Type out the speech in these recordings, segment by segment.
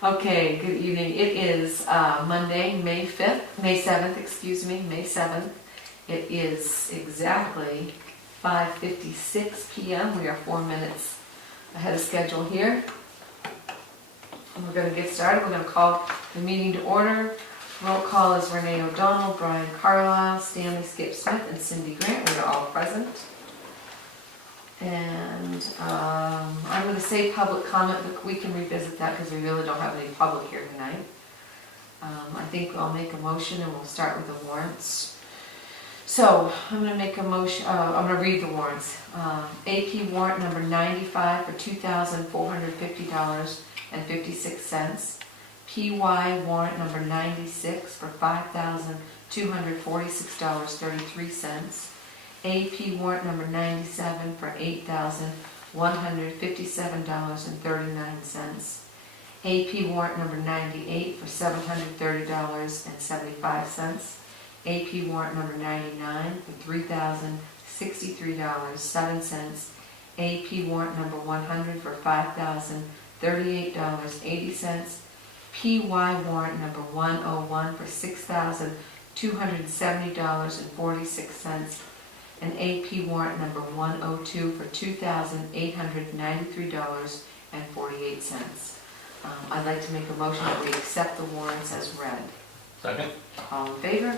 Okay, good evening. It is Monday, May 7th, excuse me, May 7th. It is exactly 5:56 p.m. We are 4 minutes ahead of schedule here. And we're going to get started. We're going to call the meeting to order. Roll call is Renee O'Donnell, Brian Carlisle, Stanley Skip Smith, and Cindy Grant. We are all present. And I'm going to say public comment, but we can revisit that because we really don't have any public here tonight. I think I'll make a motion and we'll start with the warrants. So I'm going to make a motion, I'm going to read the warrants. AP warrant number 95 for $2,450.56. PY warrant number 96 for $5,246.33. AP warrant number 97 for $8,157.39. AP warrant number 98 for $730.75. AP warrant number 99 for $3,063.07. AP warrant number 100 for $5,038.80. PY warrant number 101 for $6,270.46. and AP warrant number 102 for $2,893.48. I'd like to make a motion that we accept the warrants as read. Second. All in favor?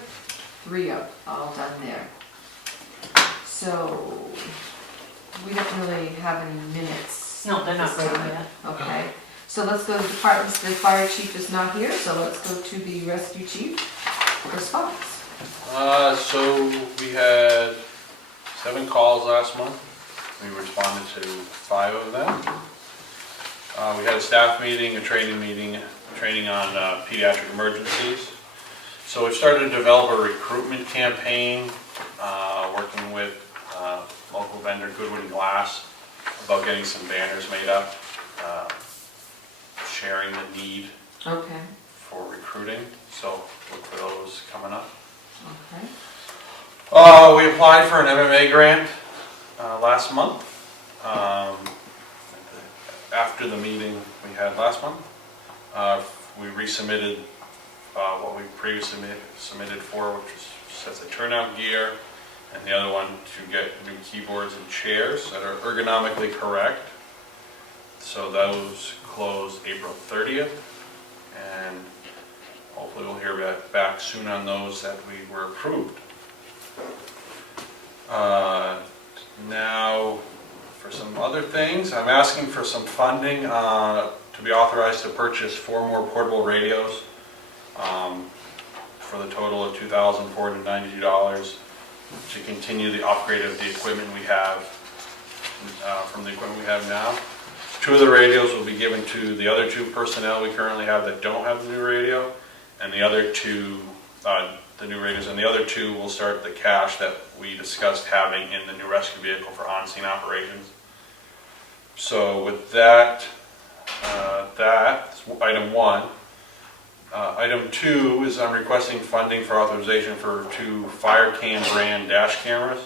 3-0, all done there. So, we don't really have any minutes. No, they're not ready yet. Okay, so let's go to departments. The fire chief is not here, so let's go to the rescue chief response. So we had 7 calls last month. We responded to 5 of them. We had a staff meeting, a training on pediatric emergencies. So we've started to develop a recruitment campaign, working with local vendor Goodwin Glass about getting some banners made up, sharing the need for recruiting. So look for those coming up. Okay. We applied for an MMA grant last month, after the meeting we had last month. We resubmitted what we previously submitted for, which was sets of turnout gear, and the other one to get new keyboards and chairs that are ergonomically correct. So those closed April 30th, and hopefully we'll hear back soon on those that we were approved. Now, for some other things, I'm asking for some funding to be authorized to purchase 4 more portable radios for the total of $2,492 to continue the upgrade of the equipment we have, from the equipment we have now. 2 of the radios will be given to the other 2 personnel we currently have that don't have the new radio, and the other 2 the new radios, and the other 2 will start the cash that we discussed having in the new rescue vehicle for on-scene operations. So with that, that's item 1. Item 2 is I'm requesting funding for authorization for 2 FireCam brand dash cameras.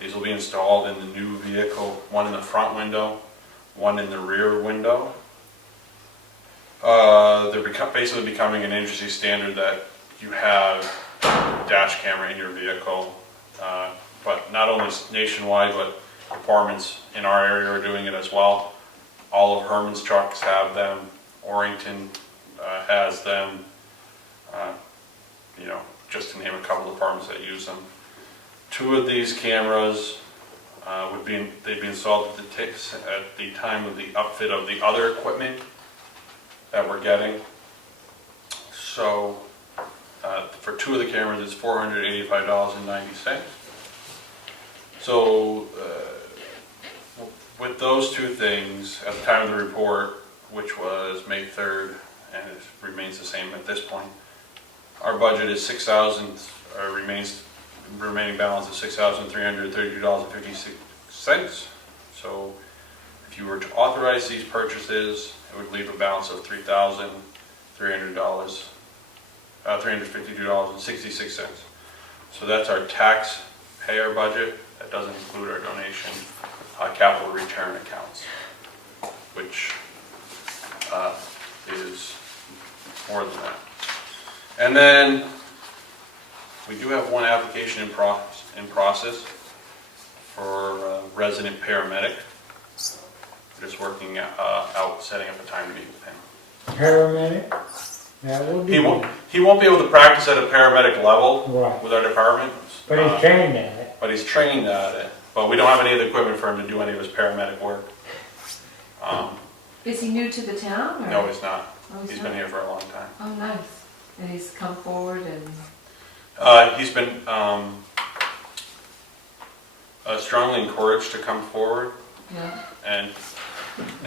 These will be installed in the new vehicle, one in the front window, one in the rear window. They're basically becoming an industry standard that you have a dash camera in your vehicle, but not only nationwide, but departments in our area are doing it as well. All of Herman's trucks have them. Orrington has them. Just to name a couple of departments that use them. 2 of these cameras they'd be installed at the time of the upfit of the other equipment that we're getting. So for 2 of the cameras, it's $485.90. So with those 2 things, at the time of the report, which was May 3rd, and it remains the same at this point, our budget is remaining balance of $6,332.56. So if you were to authorize these purchases, it would leave a balance of $352.66. So that's our taxpayer budget. That doesn't include our donation capital return accounts, which is more than that. And then, we do have one application in process for a resident paramedic. We're just working out, setting up a time to meet with him. Paramedic? That would be. He won't be able to practice at a paramedic level Right. with our department. But he's trained at it. But he's trained at it. But we don't have any of the equipment for him to do any of his paramedic work. Is he new to the town? Or? No, he's not. Oh, He's not? been here for a long time. Oh, nice. And he's come forward and, He's been strongly encouraged to come forward, yeah, and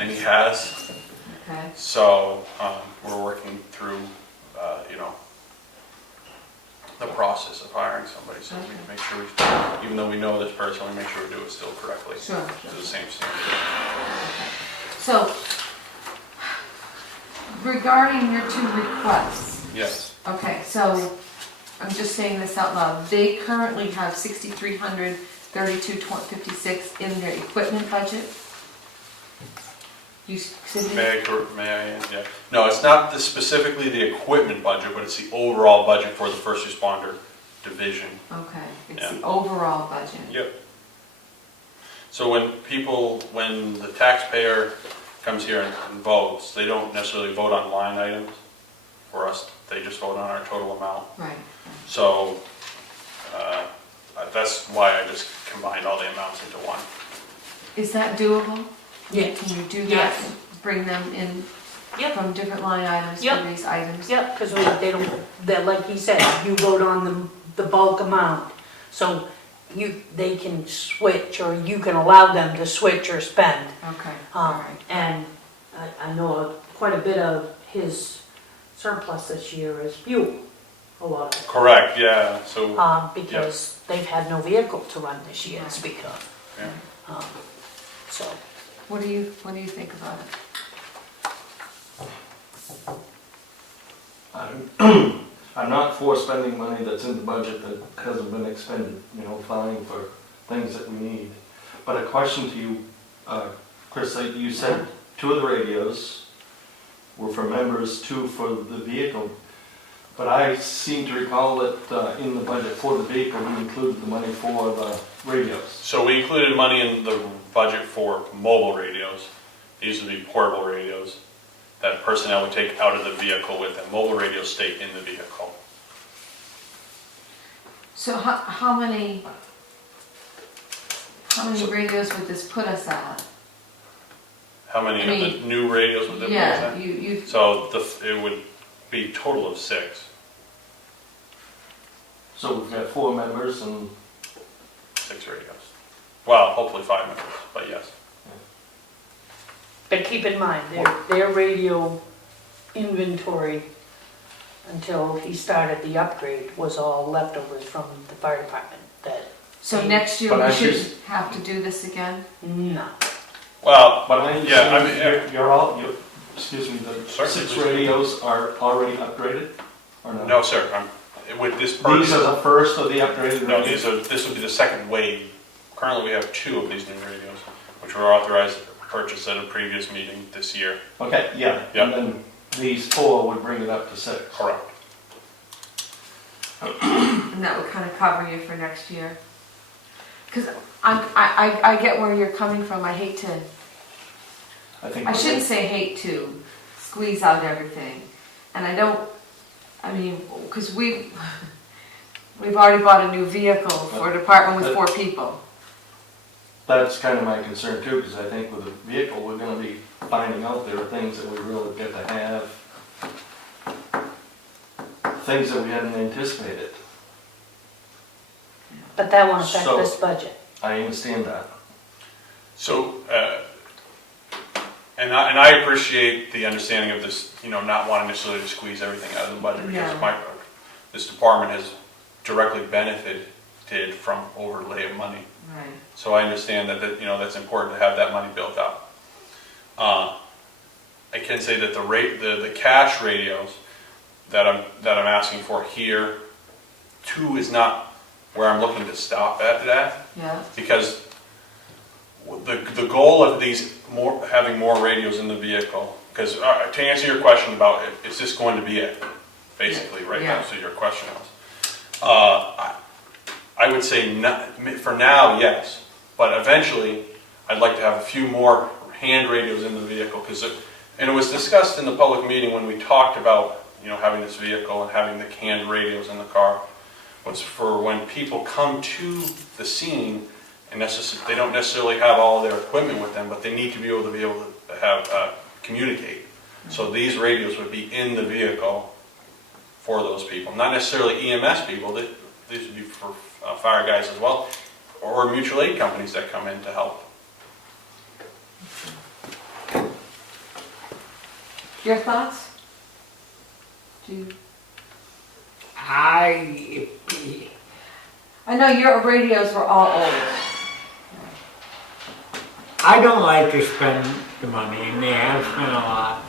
he has. okay. So we're working through, the process of hiring somebody, so we can make sure we, even though we know this person, we make sure we do it still correctly. Sure. To the same standard. So, regarding your two requests, Yes. okay, so I'm just saying this out loud. They currently have $6,332.56 in their equipment budget. You said May I, yeah. No, it's not specifically the equipment budget, but it's the overall budget for the first responder division. okay, it's Yeah. the overall budget. Yep. So when the taxpayer comes here and votes, they don't necessarily vote on line items for us, they just vote on our total amount. Right. So that's why I just combined all the amounts into one. Is that doable? Yes. Can you do that? Yes. Bring them in Yep. from different line items for Yep. these items? Yep, because they don't, they're like he said, you vote on the bulk amount. So they can switch, or you can allow them to switch or spend. Okay, all right. And I know quite a bit of his surplus this year is fuel, a lot of it. Correct, yeah, so, Because they've had no vehicle to run this year to speak of. yeah. So, What do you think about it? I'm not for spending money that's in the budget that hasn't been expended, fine for things that we need. But a question to you, Chris, you said 2 of the radios were for members, 2 for the vehicle. But I seem to recall that in the budget for the vehicle, we included the money for the radios. So we included money in the budget for mobile radios. These would be portable radios that personnel would take out of the vehicle with them. Mobile radios stay in the vehicle. So how many radios would this put us at? How many I of the mean, new radios would there be? Yeah, you, So it would be a total of 6. So we've got 4 members and 6 radios. Well, hopefully 5 members, but yes. but keep in mind, their radio inventory until he started the upgrade was all leftovers from the fire department so next year But we I should just- have to do this again? No. Well, But I yeah, I understand mean, excuse me, the Certainly. 6 radios are already upgraded, or no? no, sir. With this These purchase, are the first of the upgraded no, radios? this would be the second wave. Currently, we have 2 of these new radios, which were authorized to purchase at a previous meeting this year. Okay, yeah, Yeah. and then these 4 would bring it up to 6. Correct. And that would kind of cover you for next year? Because I get where you're coming from. I hate to, I shouldn't say hate to squeeze out everything. And because we've already bought a new vehicle for a department with 4 people. That's kind of my concern too, because I think with a vehicle, we're gonna be finding out there are things that we really get to have, things that we hadn't anticipated. But that won't affect So- this budget. I understand that. So, and I appreciate the understanding of this, not wanting necessarily to squeeze everything out of the budget, because Yeah. this department has directly benefited from overlay of money. Right. So I understand that, that's important to have that money built up. I can say that the cash radios that I'm asking for here, 2 is not where I'm looking to stop at that, Yeah. because the goal of these having more radios in the vehicle because to answer your question about, is this going to be it? Basically, right? Yeah. That's what your question was. I would say, for now, yes. But eventually, I'd like to have a few more hand radios in the vehicle, and it was discussed in the public meeting when we talked about, having this vehicle and having the hand radios in the car, was for when people come to the scene, and they don't necessarily have all their equipment with them, but they need to be able to have communicate. So these radios would be in the vehicle for those people, not necessarily EMS people. These would be for fire guys as well, or mutual aid companies that come in to help. Your thoughts? I know your radios were all old. I don't like to spend the money, and they have spent a lot,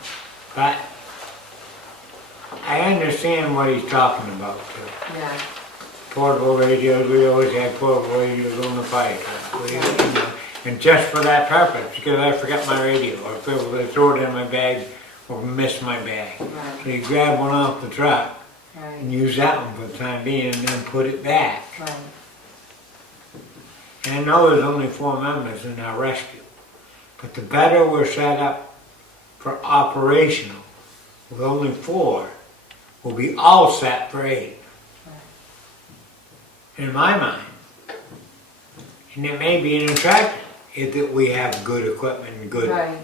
but I understand what he's talking about too. Yeah. Portable radios, we always had portable radios on the fire truck. And just for that purpose, because I forgot my radio, or if I throw it in my bag, or miss my bag. Right. So you grab one off the truck Right. and use that one for the time being, and then put it back. Right. And I know there's only 4 members in our rescue, but the better we're set up for operational, with only 4, we'll be all set for 8. In my mind. And it may be an attraction if that we have good equipment and good. Right.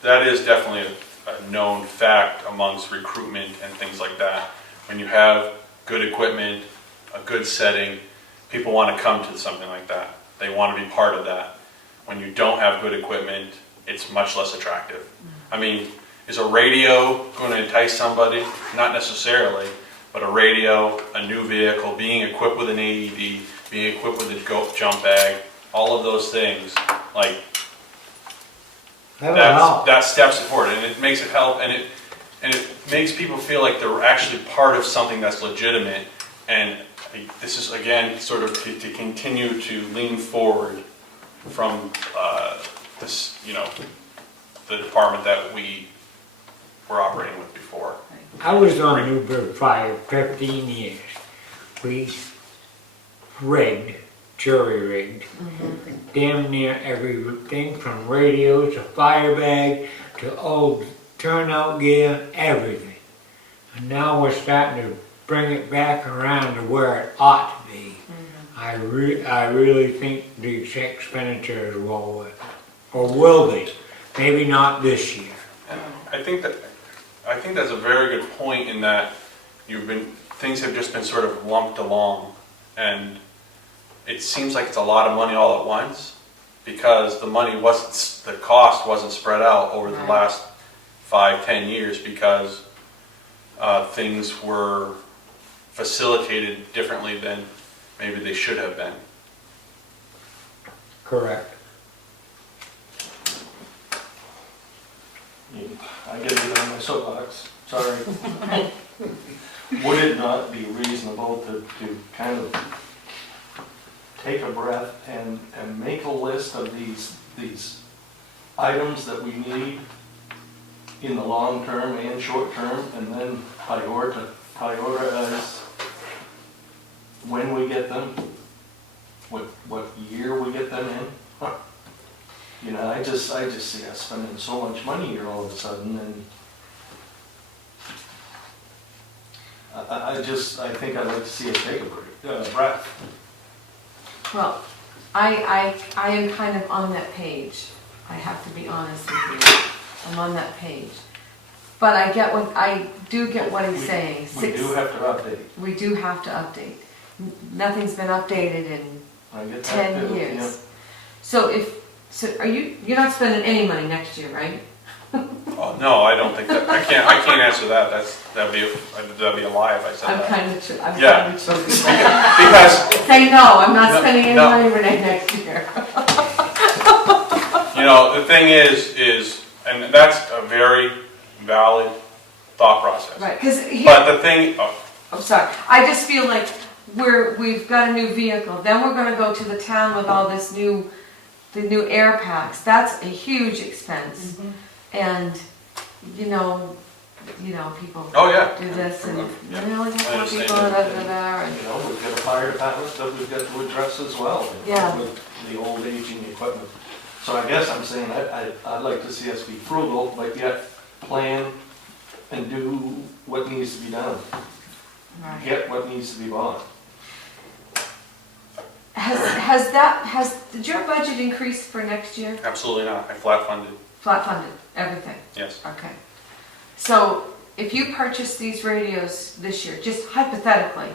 That is definitely a known fact amongst recruitment and things like that. When you have good equipment, a good setting, people want to come to something like that. They want to be part of that. When you don't have good equipment, it's much less attractive. I mean, is a radio going to entice somebody? Not necessarily, but a radio, a new vehicle, being equipped with an AED, being equipped with a jump bag, all of those things, like, that steps it forward, and it makes it help, and it makes people feel like they're actually part of something that's legitimate. And this is again sort of to continue to lean forward from this, the department that we were operating with before. I was on Newburgh Fire 15 years. We rigged, jury rigged, damn near everything from radios to fire bag to old turnout gear, everything. And now we're starting to bring it back around to where it ought to be. I really think the expenditure is well worth it, or will be. Maybe not this year. And I think that's a very good point in that things have just been sort of lumped along, and it seems like it's a lot of money all at once because the cost wasn't spread out over the last 5-10 years because things were facilitated differently than maybe they should have been. Correct. I get it on my soapbox, sorry. Would it not be reasonable to kind of take a breath and make a list of these items that we need in the long term and short term, and then prioritize when we get them, what year we get them in? I just see us spending so much money here all of a sudden, and I think I'd like to see us take a breath. Well, I am kind of on that page. I have to be honest with you. I'm on that page. But I do get what he's saying. We do have to update. We do have to update. Nothing's been updated in I get that 10 too, years. yeah. So you're not spending any money next year, right? Oh, no, I don't think that. I can't answer that. That'd be a lie if I said I'm that. kind of joking. Because Say no, I'm not spending any No. money, Renee, next year. the thing is, and that's a very valid thought process. Right, because But the thing, I'm sorry, I just feel like we've got a new vehicle, then we're gonna go to the town with all this new the new air packs, that's a huge expense. And, you know, people Oh, yeah. do this and, Yeah. you know, we I got four understand people, that. and, You know, we've got a fire department that we've got to address as well. you know, Yeah. With the old aging equipment. So I guess I'm saying, I'd like to see us be frugal, but yet plan and do what needs to be done. right. Get what needs to be bought. Did your budget increase for next year? Absolutely not. I flat funded, Flat funded, everything? yes. Okay. So if you purchase these radios this year, just hypothetically,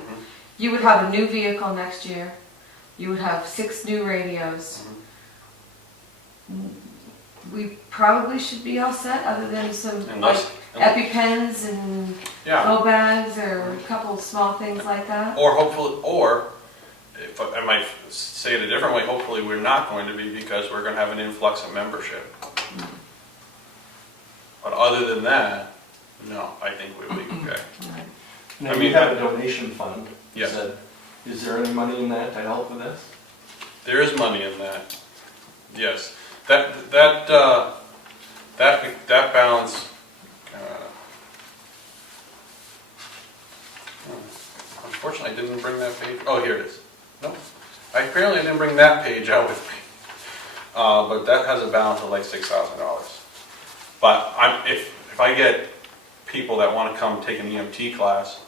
you would have a new vehicle next year, you would have 6 new radios. We probably should be all set, other than some like Unless, EpiPens and yeah. go bags or a couple of small things like that. Or hopefully, or if I might say it a different way, hopefully we're not going to be, because we're going to have an influx of membership. But other than that, no, I think we'll be okay. Right. Now, I you mean- have a donation fund. You Yes. said, is there any money in that to help with this? There is money in that. Yes. That balance. Unfortunately, I didn't bring that page. Oh, here it is. No, apparently I didn't bring that page out with me. But that has a balance of like $6,000. But if I get people that want to come take an EMT class,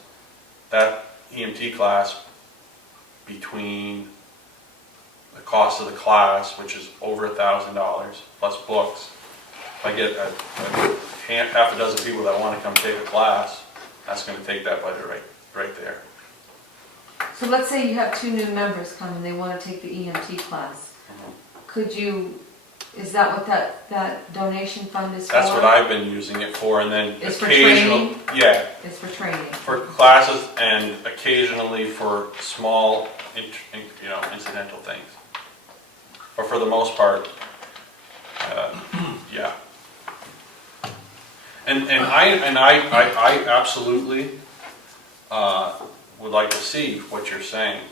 that EMT class, between the cost of the class, which is over $1,000 plus books, if I get half a dozen people that want to come take a class, that's going to take that budget right there. So let's say you have 2 new members come and they want to take the EMT class. Could you, is that what that donation fund is for? That's what I've been using it for, and then It's for occasional, training? yeah, It's for training. for classes and occasionally for small, incidental things. But for the most part, yeah. And I absolutely would like to see what you're saying,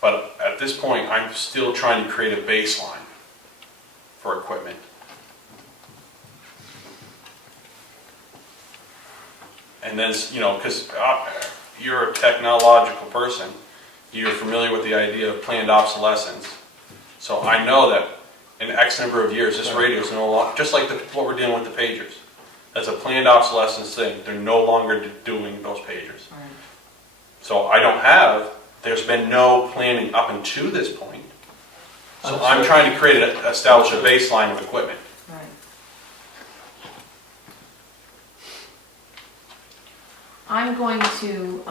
but at this point, I'm still trying to create a baseline for equipment. And then, because you're a technological person, you're familiar with the idea of planned obsolescence. So I know that in X number of years, this radio is no longer, just like what we're dealing with the pagers. That's a planned obsolescence thing. They're no longer doing those pagers. Right. So there's been no planning up until this point. So I'm trying to establish a baseline of equipment. Right. I'm going to,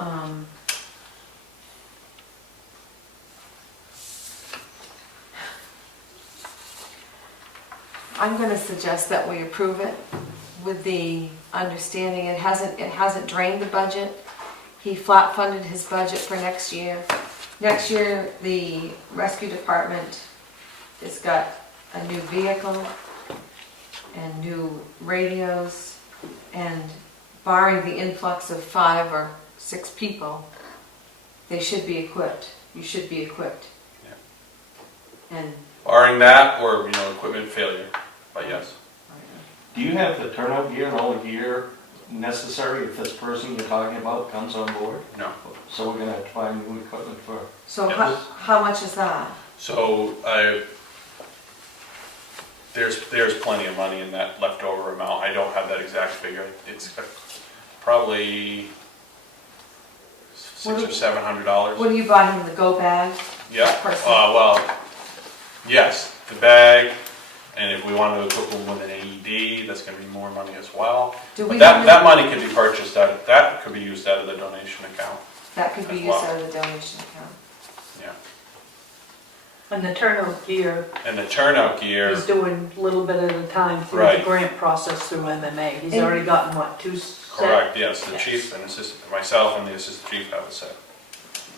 suggest that we approve it with the understanding it hasn't drained the budget. He flat funded his budget for next year. Next year, the rescue department has got a new vehicle and new radios, and barring the influx of 5 or 6 people, they should be equipped. You should be equipped. Yeah. And Barring that or, equipment failure, but yes. Do you have the turnout gear and all the gear necessary if this person you're talking about comes on board? No. So we're gonna have to find new equipment for, so Yes. how much is that? So there's plenty of money in that leftover amount. I don't have that exact figure. It's probably $600 or $700. What do you buy him, the go bag? Yeah. person? Well, yes, the bag, and if we want to equip them with an AED, that's going to be more money as well. Do But we that have money could be purchased that could be used out of the donation account. that could be as used well. out of the donation account? Yeah. And the turnout gear, And the turnout gear. he's doing a little bit at a time through Right. the grant process through MMA. He's And- already gotten, what, 2 sets? Correct, yes, the Yes. chief and myself and the assistant chief have a set.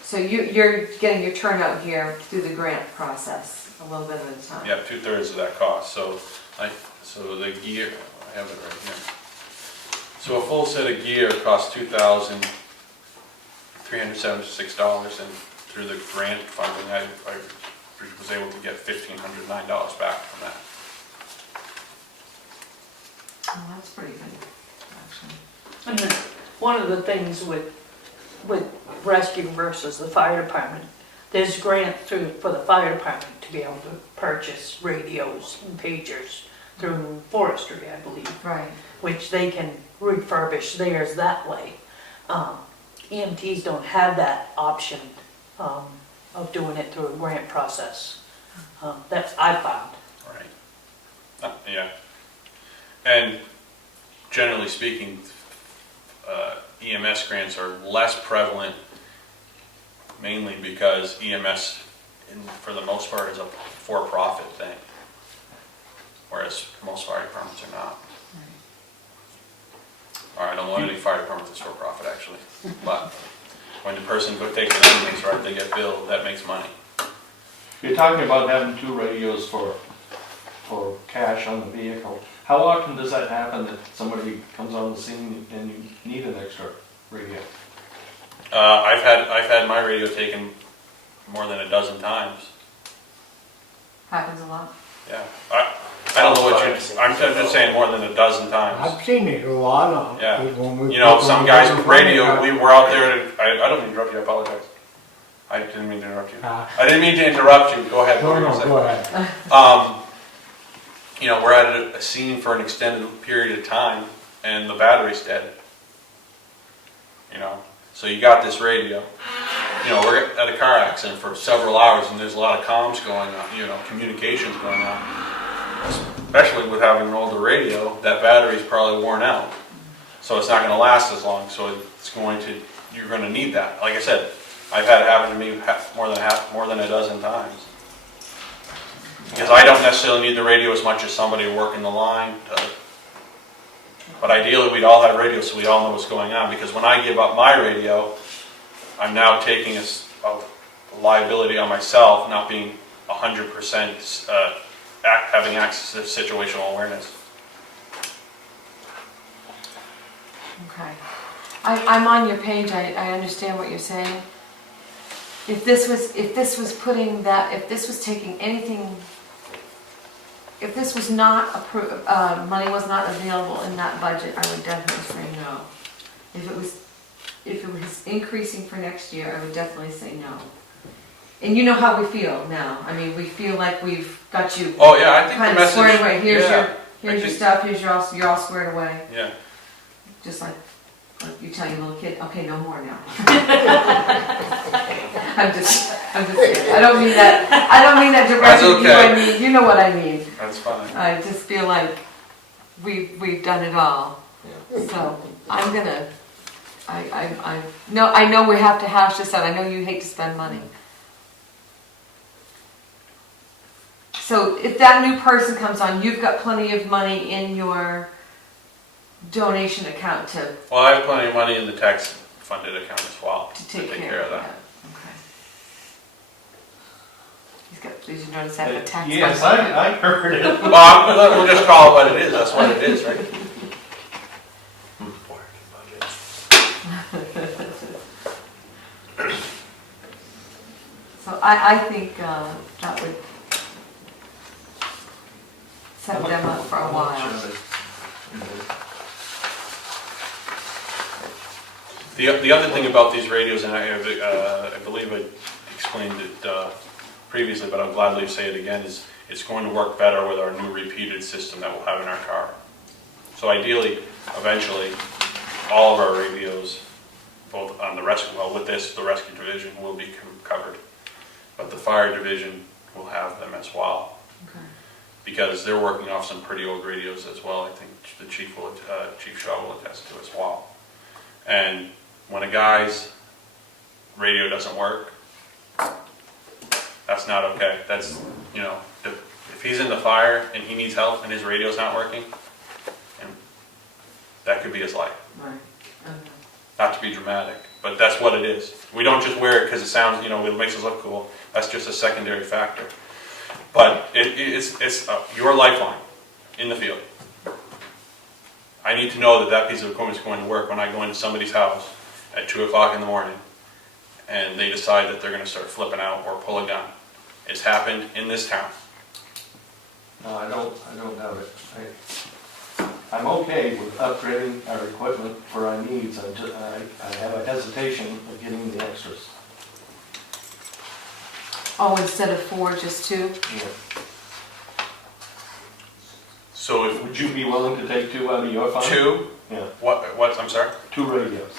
So you're getting your turnout gear through the grant process, a little bit at a time? Yeah, 2/3 of that cost, so the gear, I have it right here. So a full set of gear costs $2,376, and through the grant funding, was able to get $1,509 back from that. Oh, that's pretty good, actually. And then one of the things with rescue versus the fire department, there's grants for the fire department to be able to purchase radios and pagers through forestry, I believe, Right. which they can refurbish theirs that way. EMTs don't have that option of doing it through a grant process. That's I found. Right. Yeah. And generally speaking, EMS grants are less prevalent, mainly because EMS, for the most part, is a for-profit thing, whereas most fire departments are not. Or I don't know any fire department that's for-profit, actually. But when the person takes an ambulance, right, they get billed, that makes money. You're talking about having 2 radios for cash on the vehicle. How often does that happen, that somebody comes on the scene and you need an extra radio? I've had my radio taken more than a dozen times. Happens a lot. Yeah. I don't know what I'm just saying more than a dozen times. I've seen it a lot of. Yeah. When we You know, put some on guys the with front radio, end, we were out there, I don't mean to interrupt you, I apologize. I didn't mean to interrupt you. uh, I didn't mean to interrupt you, go ahead. No, what were you no, saying? go ahead. You know, we're at a scene for an extended period of time, and the battery's dead. You know, so you got this radio. You know, we're at a car accident for several hours, and there's a lot of comms going on, you know, communications going on. Especially with having an older radio, that battery's probably worn out. So it's not going to last as long, so you're going to need that. Like I said, I've had it happen to me more than a dozen times. Because I don't necessarily need the radio as much as somebody working the line does. But ideally, we'd all have radios so we all know what's going on. Because when I give up my radio, I'm now taking a liability on myself, not being 100% having access to situational awareness. Okay. I'm on your page, I understand what you're saying. If this was taking anything, if this was not approved, money was not available in that budget, I would definitely say no. If it was increasing for next year, I would definitely say no. And you know how we feel now. I mean, we feel like we've got you Oh yeah, I think kind the of squared message. away. Here's yeah, your think- stuff, you're all squared away. Yeah. Just like you tell your little kid, okay, no more now. I'm just kidding. I don't mean that directly to you, That's okay. I mean, you know what I mean. That's fine. I just feel like we've done it all. So I'm gonna, I know we have to hash this out. I know you hate to spend money. So if that new person comes on, you've got plenty of money in your donation account to Well, I have plenty of money in the tax funded account as well take care of that. Okay. He's got, did you notice that, the tax? Yes, budget? I heard it. Well, we'll just call it what it is. That's what it is, right? So I think that would set them up for a while. The other thing about these radios, and I believe I explained it previously, but I'll gladly say it again, is it's going to work better with our new repeated system that we'll have in our car. So ideally, eventually, all of our radios, both on the rescue, well, with this, the rescue division will be covered, but the fire division will have them as well. Okay. Because they're working off some pretty old radios as well. I think the Chief Shaw will attest to as well. And when a guy's radio doesn't work, that's not okay. That's, you know, if he's in the fire and he needs help and his radio's not working, and that could be his life. Right. Okay. Not to be dramatic, but that's what it is. We don't just wear it because it sounds, you know, it makes us look cool. That's just a secondary factor. But it's your lifeline in the field. I need to know that that piece of equipment is going to work when I go into somebody's house at 2 o'clock in the morning and they decide that they're going to start flipping out or pull a gun. It's happened in this town. No, I don't doubt it. I'm okay with upgrading our equipment for our needs, I have a hesitation of getting the extras. Oh, instead of 4, just 2? Yeah. So if Would you be willing to take 2 out of your fund? 2, Yeah, what, I'm sorry? 2 radios.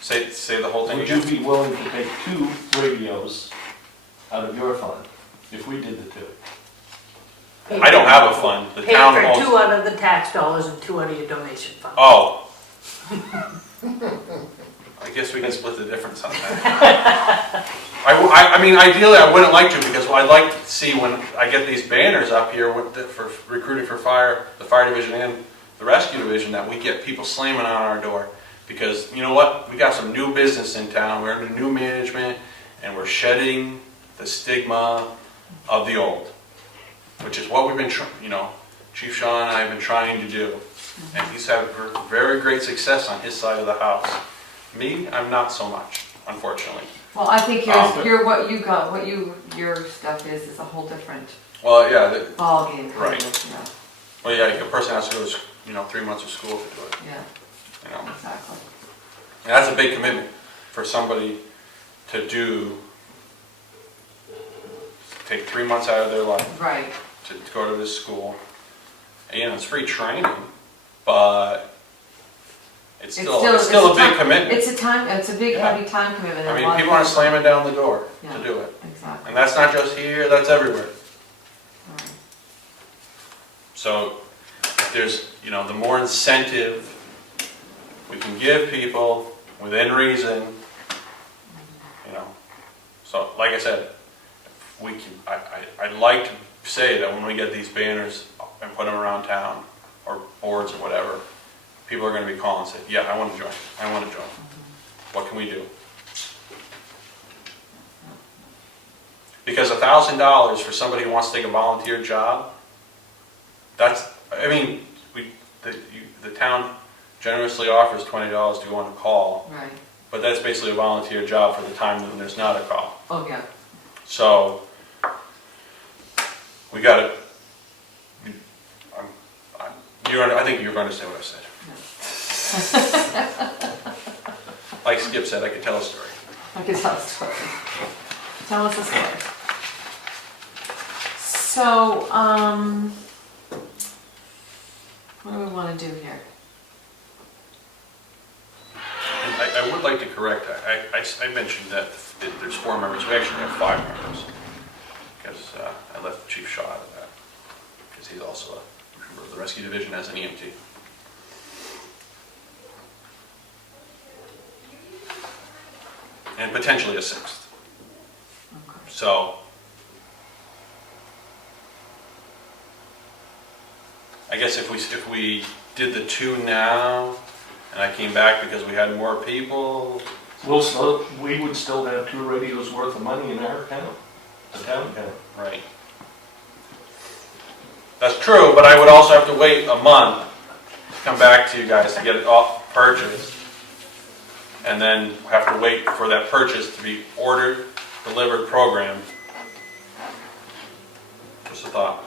Say the whole thing Would you again? be willing to take 2 radios out of your fund if we did the 2? I don't have a fund, the Pay town for owns. 2 out of the tax dollars and 2 out of your donation fund. Oh. I guess we can split the difference on that. I mean, ideally, I wouldn't like to, because what I'd like to see when I get these banners up here for recruiting for the fire division and the rescue division, that we get people slamming on our door. Because, you know what, we got some new business in town, we're under new management, and we're shedding the stigma of the old. Which is what we've been, Chief Sean and I have been trying to do. And he's had very great success on his side of the house. Me, I'm not so much, unfortunately. Well, I think your stuff is a whole different Well, yeah, ballgame. Right. Yeah, well, yeah, a person has to go to, 3 months of school to do it, yeah, exactly. And that's a big commitment for somebody to do, take 3 months out of their life Right. to go to this school. And, it's free training, but it's still a big commitment. It's a big, Yeah. heavy time commitment. I and a mean, lot of people aren't slamming down the door Yeah. to do it. Exactly. And that's not just here, that's everywhere. Right. So if there's, the more incentive we can give people within reason, So like I said, we can, I'd like to say that when we get these banners and put them around town, or boards or whatever, people are going to be calling and say, yeah, I want to join, I want to join. What can we do? Because $1,000 for somebody who wants to take a volunteer job, that's, the town generously offers $20 to go on a call, Right. but that's basically a volunteer job for the time when there's not a call. Oh, yeah. So, we got to, I think you're going to say what I said. Like Skip said, I could tell a story. I could tell a story. Tell us a story. So, what do we want to do here? And I would like to correct, I mentioned that there's 4 members, we actually have 5 members. Because I left Chief Shaw out of that, because he's also a member of the rescue division as an EMT. And potentially a 6th. Okay. So, I guess if we did the 2 now, and I came back because we had more people, We would still have 2 radios worth of money in our account, the town account. right? That's true, but I would also have to wait a month to come back to you guys to get it all purchased. And then have to wait for that purchase to be ordered, delivered, programmed. Just a thought.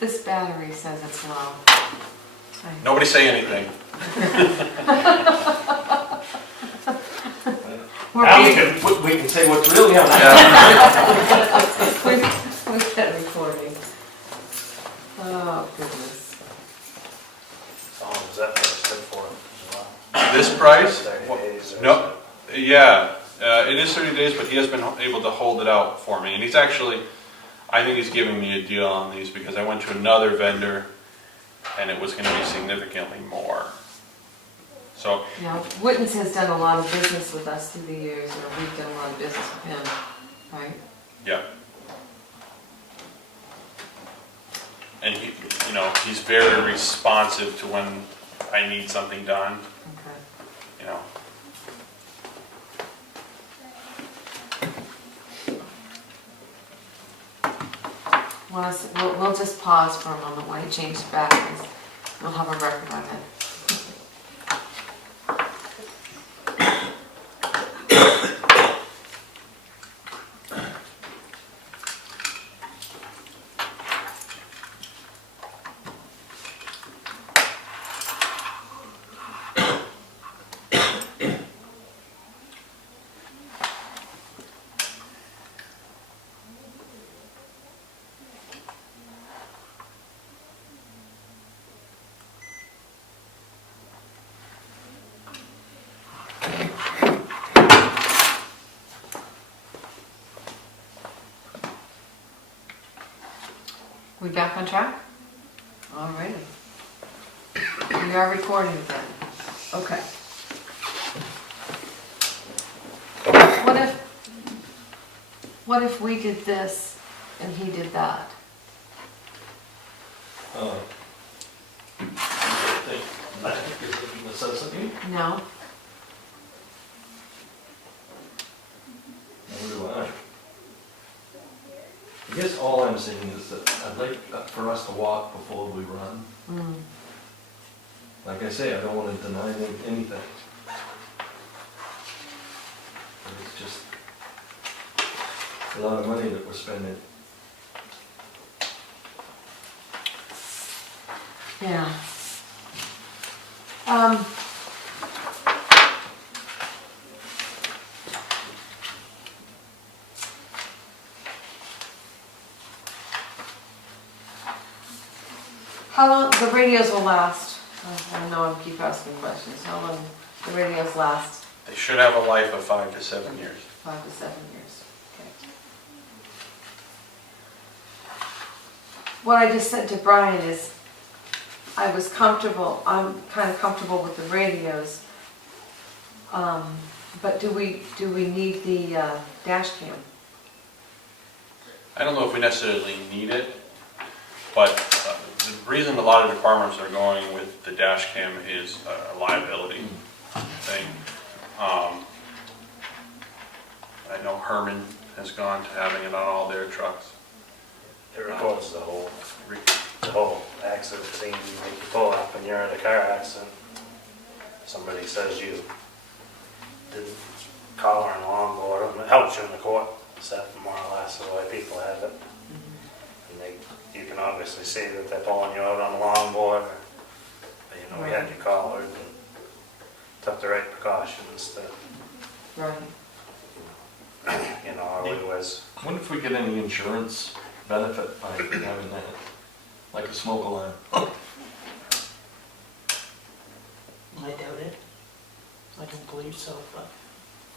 This battery says it's low. Nobody say anything. Now we can say what's really on. Yeah. We've been recording. Oh, goodness. So is that good for him as well? This price? 30 days or No, yeah, it is 30 days, but he has been able to hold it out for me. And he's actually, I think he's giving me a deal on these because I went to another vendor and it was going to be significantly more. So, Yeah, Witten's has done a lot of business with us through the years, or we've done a lot of business with him, right? yeah. And he's very responsive to when I need something done, Okay. We'll just pause for a moment while he changes batteries. We'll have a record on it. We back on track? Alrighty. We are recording again. Okay. What if we did this and he did that? I think is a necessity. No? Neither do I. I guess all I'm saying is that I'd like for us to walk before we run. Mm. Like I say, I don't want to deny them anything. But it's just a lot of money that we're spending. Yeah. How long, the radios will last? I know I keep asking questions. How long the radios last? They should have a life of 5 to 7 years. 5 to 7 years. Okay. What I just said to Brian is, I was comfortable, I'm kind of comfortable with the radios. But do we need the dash cam? I don't know if we necessarily need it, but the reason a lot of departments are going with the dash cam is a liability thing. I know Herman has gone to having it on all their trucks. It records the whole accident scene. If you pull up and you're in a car accident, somebody says you didn't collar and longboard, and it helps you in the court, set more or less the way people have it. And you can obviously see that they're pulling you out on a longboard, but you know, we had you collared and took the right precautions to, Right. you know, all we was, What if we get any insurance benefit by having that? Like a smoke alarm? I doubt it. I don't believe so, but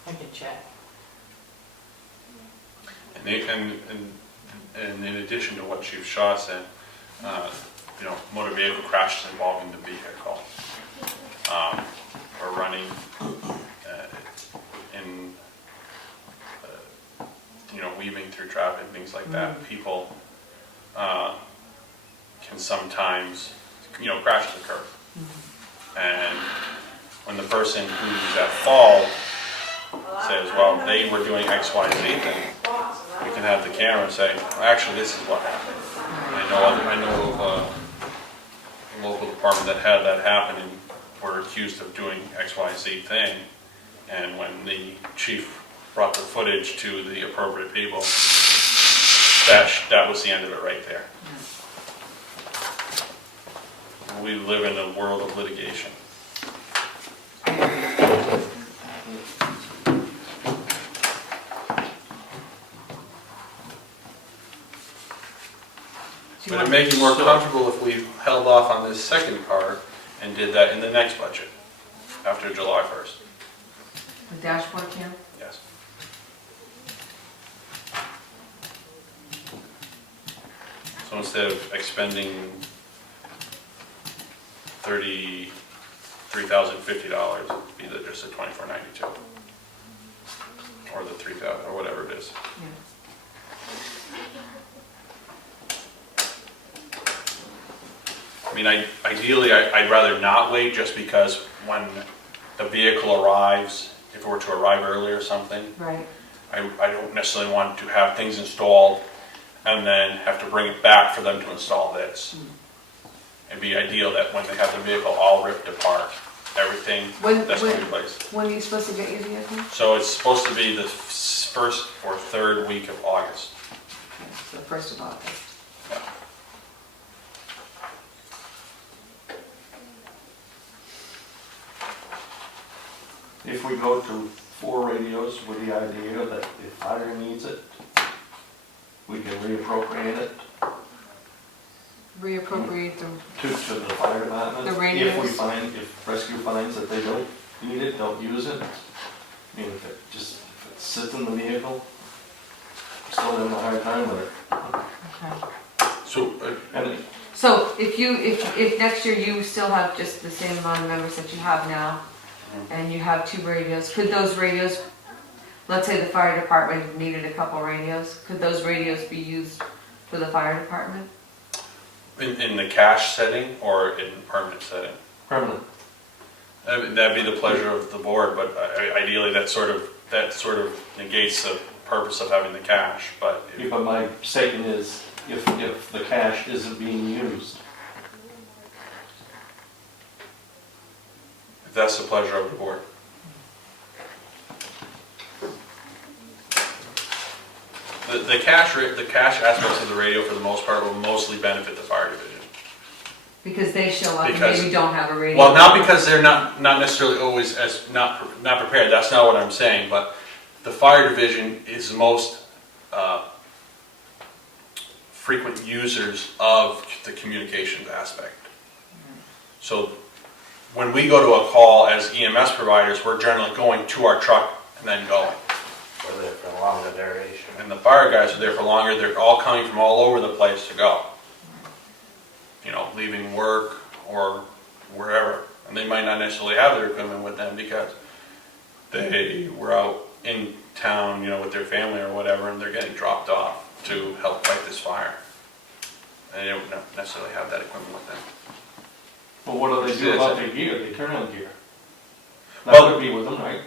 I can check. And in addition to what Chief Shaw said, motor vehicle crashes involving the vehicle, or running in, weaving through traffic, things like that. People can sometimes, crashes occur. And when the person who's at fault says, well, they were doing X, Y, Z thing, we can have the camera say, well, actually, this is what happened. I know of a local department that had that happen and were accused of doing X, Y, Z thing. And when the chief brought the footage to the appropriate people, that was the end of it right there. We live in a world of litigation. Would it make you more comfortable if we held off on this second part and did that in the next budget, after July 1st? The dashboard cam? Yes. So instead of expending $33,050, either just a $24.92 or the $3,000 or whatever it is. Yeah. I mean, ideally, I'd rather not wait, just because when the vehicle arrives, if it were to arrive early or something, Right. I don't necessarily want to have things installed and then have to bring it back for them to install this. It'd be ideal that when they have the vehicle all ripped apart, everything that's going to be replaced. When are you supposed to get your vehicle? So it's supposed to be the first or third week of August. Okay, so the 1st of August. Yeah. If we go to 4 radios with the idea that if fire needs it, we can reappropriate it Reappropriate them. to the fire department. The radios? If rescue finds that they don't need it, don't use it. I mean, if it sits in the vehicle, still having a hard time with it. Okay. So, And So if next year you still have just the same amount of members that you have now, and you have 2 radios, could those radios, let's say the fire department needed a couple radios, could those radios be used for the fire department? in the cash setting or in permanent setting? permanent. That'd be the pleasure of the board, but ideally that sort of negates the purpose of having the cash, but. Yeah, but my statement is, if the cash isn't being used, If that's the pleasure of the board. The cash aspects of the radio for the most part will mostly benefit the fire division. Because they show up and Because- maybe don't have a radio. Well, not because they're not necessarily always not prepared, that's not what I'm saying, but the fire division is the most frequent users of the communications aspect. So when we go to a call as EMS providers, we're generally going to our truck and then going. We're there for a longer duration. And the fire guys are there for longer, they're all coming from all over the place to go. You know, leaving work or wherever. And they might not necessarily have their equipment with them because they were out in town, you know, with their family or whatever, and they're getting dropped off to help fight this fire. And they don't necessarily have that equipment with them. but what do they do about their gear? They turn on gear. That Well- would be with them, right?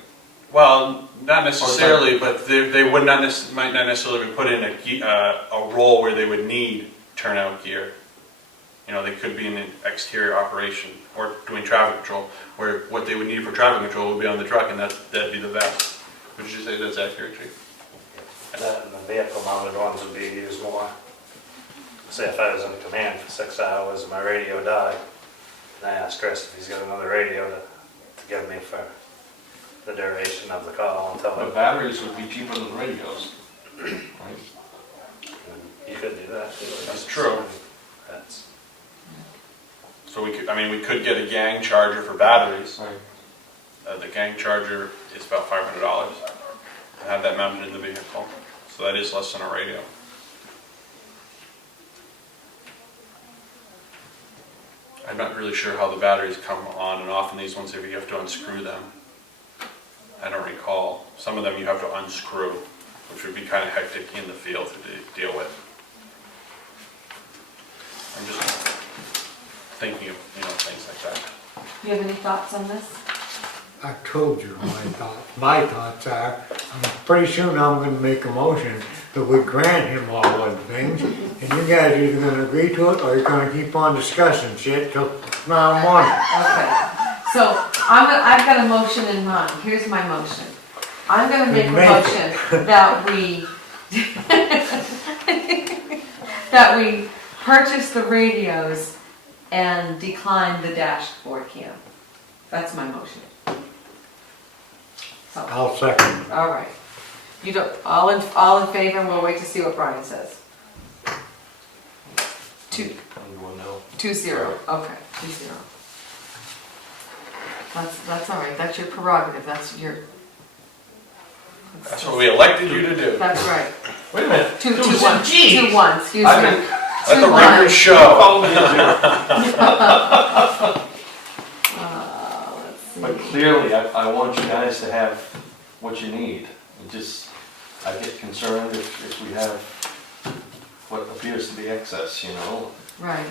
Well, not necessarily, but they would not might not necessarily be put in a role where they would need turnout gear. You know, they could be in an exterior operation or doing traffic control, where what they would need for traffic control would be on the truck, and that'd be the vest. Would you say that's accurate, Chief? That and the vehicle mounted ones would be used more. Say if I was in command for 6 hours and my radio died, and I asked Chris if he's got another radio to give me for the duration of the call until But batteries would be cheaper than radios. Right? you could do that. Too. That's true. That's, So we could get a gang charger for batteries. Right. The gang charger is about $500 and have that mounted in the vehicle. So that is less than a radio. I'm not really sure how the batteries come on and off in these ones, if you have to unscrew them. I don't recall. Some of them you have to unscrew, which would be kind of hectic in the field to deal with. I'm just thinking of, things like that. Do you have any thoughts on this? I told you my thoughts. My thoughts are, I'm pretty soon I'm gonna make a motion that we grant him all those things, and you guys are either gonna agree to it, or you're gonna keep on discussing shit till tomorrow morning. Okay, so I've got a motion in mind. Here's my motion. I'm gonna make a Make it. motion that we purchase the radios and decline the dashboard cam. That's my motion. So, I'll second. all right. You don't, all in favor, and we'll wait to see what Brian says. Everyone know. 2-0, okay, 2-0. That's all right, that's your prerogative, that's That's what we elected you to do. That's right. Wait a minute. 2-1, Geez. 2-1, excuse I've me. been- Let the 2-1. record show. Follow me in there. Let's see. But clearly, I want you guys to have what you need. I get concerned if we have what appears to be excess, Right.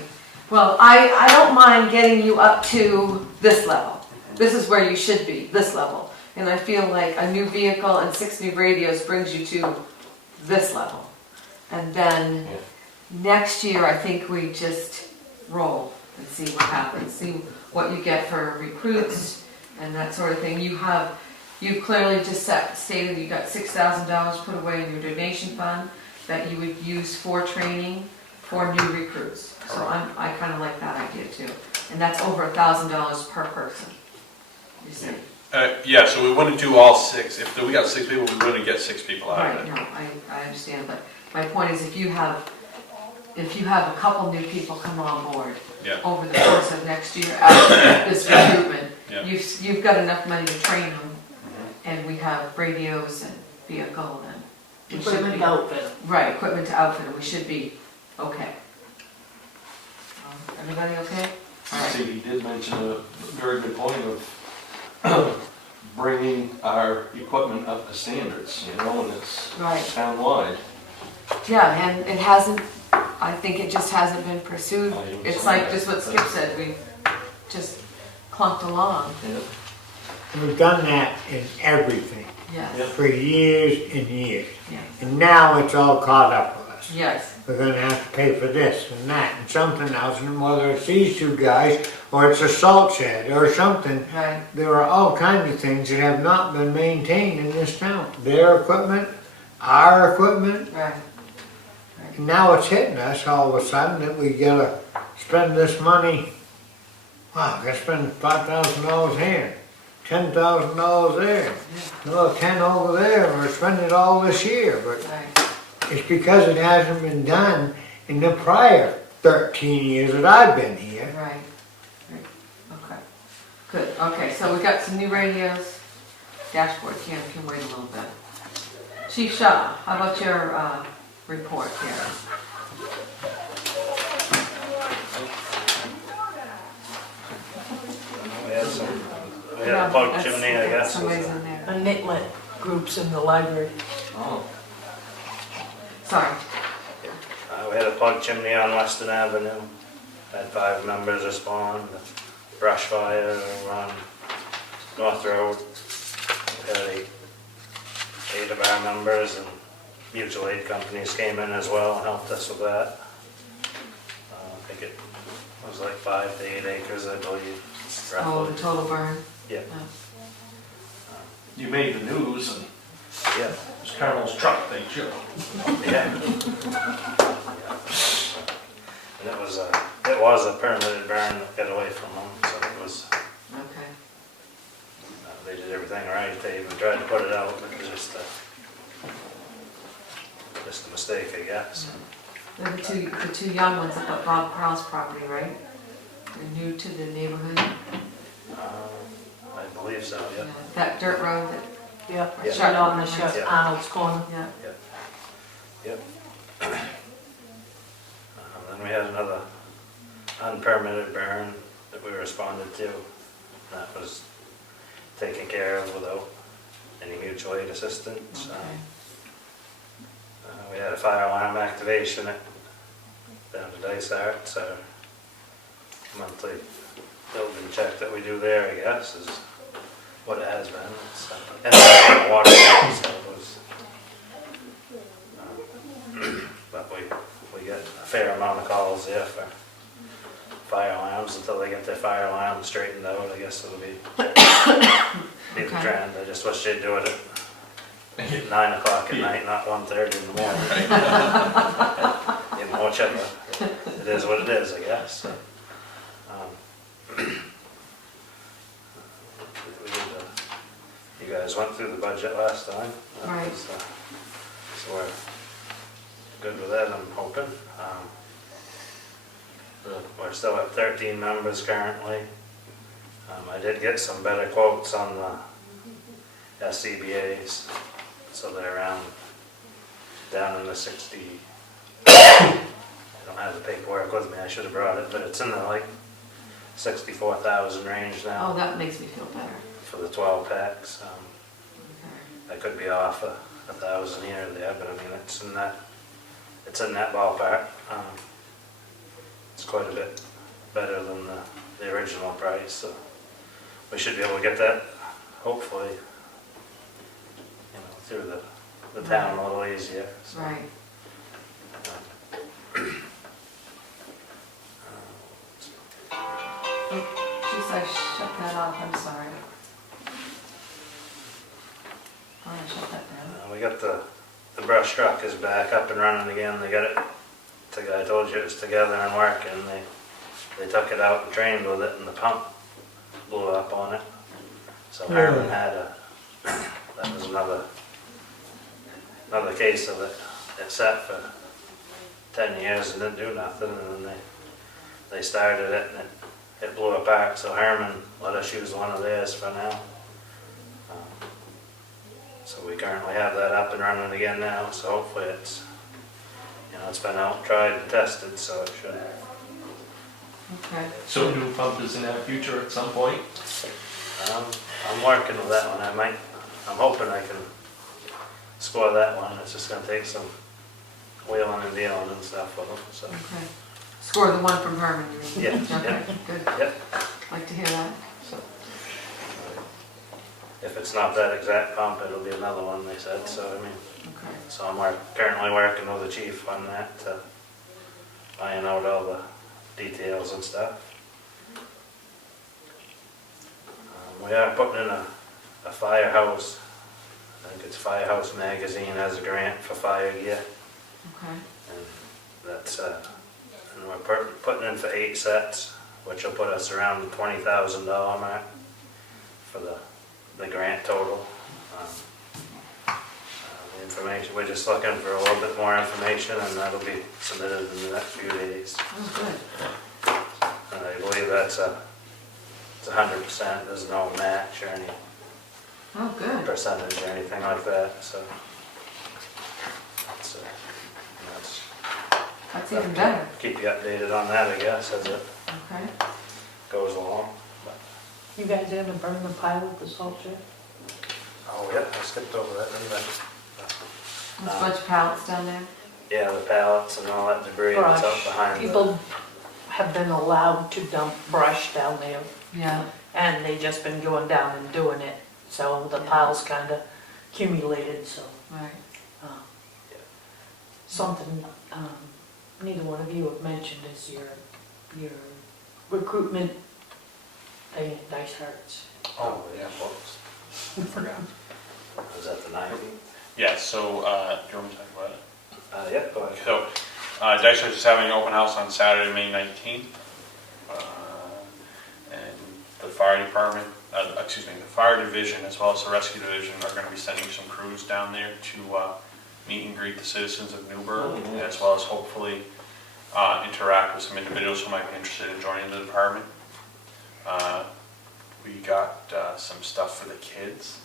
Well, I don't mind getting you up to this level. This is where you should be, this level. And I feel like a new vehicle and 6 new radios brings you to this level. And then Yeah. next year, I think we just roll and see what happens. See what you get for recruits and that sort of thing. You clearly just stated you got $6,000 put away in your donation fund that you would use for training for new recruits. So I kind of like that idea too. And that's over $1,000 per person, you see. Yeah, so we wouldn't do all 6. If we got 6 people, we wouldn't get 6 people out of Right, it. no, I understand, but my point is if you have a couple new people come on board Yeah. over the course of next year after this recruitment, Yeah. you've got enough money to train them, and we have radios and vehicle and we should Equipment be, outfit. right, equipment to outfit them, we should be okay. Everybody okay? All right. See, he did mention a very good point of bringing our equipment up to standards, you know, and it's Right. townwide. Yeah, and it hasn't, I think it just hasn't been pursued. I even It's saw like that. just what Skip said, we just clunked along. Yeah. We've done that in everything Yes, for years and years. yes, And now it's all caught up with us. yes, We're gonna have to pay for this and that and something else, and whether it's these two guys, or it's a salt shed, or something. right, There are all kinds of things that have not been maintained in this town. Their equipment, our equipment, right. and now it's hitting us all of a sudden that we gotta spend this money. Wow, I gotta spend $5,000 here, $10,000 there, another 10 over there, and we're spending it all this year, but Right. it's because it hasn't been done in the prior 13 years that I've been here. Right, right, okay, good, okay, so we got some new radios, dashboard can wait a little bit. Chief Shaw, how about your, report here? We had a plug chimney, I guess. Somebody's in there, A knitlet groups in the library. Oh, sorry, We had a plug chimney on Weston Avenue. Had 5 members respond. Brush fire on North Road. We had 8 of our members, and mutual aid companies came in as well and helped us with that. I think it was like 5 to 8 acres, I believe, oh, roughly. the total burn? Yeah. you made the news and Yeah. it was Carol's truck they took. Yeah. And it was a permitted burn that got away from them, so it was, Okay, they did everything right. They even tried to put it out, but it was just a mistake, I guess. they're the two young ones up at Bob Carl's property, right? They're new to the neighborhood, I believe so, yeah. that dirt road that, Yep, Yeah. shut on the shut, Yeah. Arnold's Corner. yeah, Yep. Then we had another unpermitted burn that we responded to. That was taken care of without any mutual aid assistance. okay, We had a fire alarm activation down to Dysart, so monthly building check that we do there, I guess, is what it has been. It's in the water, so it was, but we get a fair amount of calls there for fire alarms until they get their fire alarm straightened out. I guess it'll be the Okay. trend. I just wish they'd do it at 9 o'clock at night, not 1:30 in the morning. In whichever. It is what it is, I guess. You guys went through the budget last time. That Right. was, so we're good with that, I'm hoping. We're still at 13 members currently. I did get some better quotes on the SCBA's, so they're around, down in the 60, I don't have the paperwork with me, I should have brought it, but it's in the like 64,000 range oh, now that makes me feel better. for the 12 packs. Okay. I could be off 1,000 here or there, but I mean, it's in that ballpark. It's quite a bit better than the original price, so we should be able to get that, hopefully, through the town a little easier. So, Right, geez, I shut that off, I'm sorry. Oh, I shut that down. we got the brush truck is back up and running again. They got it, I told you it was together and working. They took it out and trained with it, and the pump blew up on it. So Herman had that was another case of it. It sat for 10 years and didn't do nothing, and then they started it and it blew apart. So Herman let us use one of theirs for now. So we currently have that up and running again now. So hopefully it's been out, tried and tested, so it should Okay. So a new pump is in our future at some point? I'm working with that one. I'm hoping I can score that one. It's just gonna take some wheeling and dealing and stuff with them, so. Okay. Score the one from Herman, you mean? Yeah, Okay, good. Yep. Like to hear that. So, if it's not that exact pump, it'll be another one, they said, so I mean, Okay. so I'm currently working with the chief on that, to iron out all the details and stuff. We are putting in a firehouse, I think it's Firehouse Magazine has a grant for fire gear, Okay. and that's, and we're putting in for 8 sets, which will put us around the $20,000 mark for the grant total. The information, we're just looking for a little bit more information, and that'll be submitted in the next few days. Oh, good. And I believe it's 100%, there's no match or any Oh, good. percentage or anything like that, so. That's, That's even better. keep you updated on that, I guess, as it Okay. goes along. But- You guys gonna burn the pile with the salt shed? Oh, yeah, I skipped over that, didn't I? There's a bunch of pallets down there. Yeah, the pallets and all that debris that's up Brush. behind the. People have been allowed to dump brush down there, Yeah. and they just been going down and doing it. So the pile's kinda accumulated, so, Right. Yeah. something, neither one of you have mentioned is your recruitment thing at Dice Hearts. Oh, yeah, whoops. I forgot. Was that the 19th? Yeah, so, do you want me to talk about it? Yeah, go ahead. So, Dexter is having an open house on Saturday, May 19th. And the fire department, the fire division as well as the rescue division are going to be sending some crews down there to meet and greet the citizens of Newburgh, Oh, nice. as well as hopefully interact with some individuals who might be interested in joining the department. We got some stuff for the kids,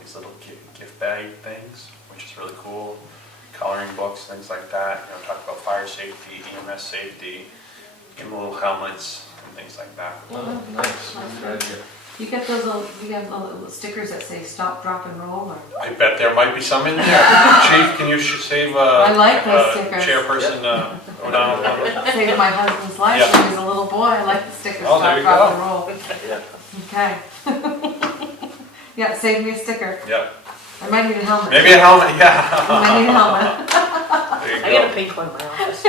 these little gift bag things, which is really cool. Coloring books, things like that. You know, talk about fire safety, EMS safety, give them little helmets and things like that. Oh, nice. Good idea. You get those little, you have little stickers that say stop, drop, and roll, or? I bet there might be some in there. Chief, can you save I like those stickers. Chairperson O'Donnell? Saved my husband's life Yeah. when he was a little boy. I like the stickers, Oh, there stop, you drop, and roll. Yeah. Okay. Yeah, save me a sticker. Yep. I might need a helmet. Maybe a helmet, I yeah. might need a helmet. There you I got a go. pink one in my office.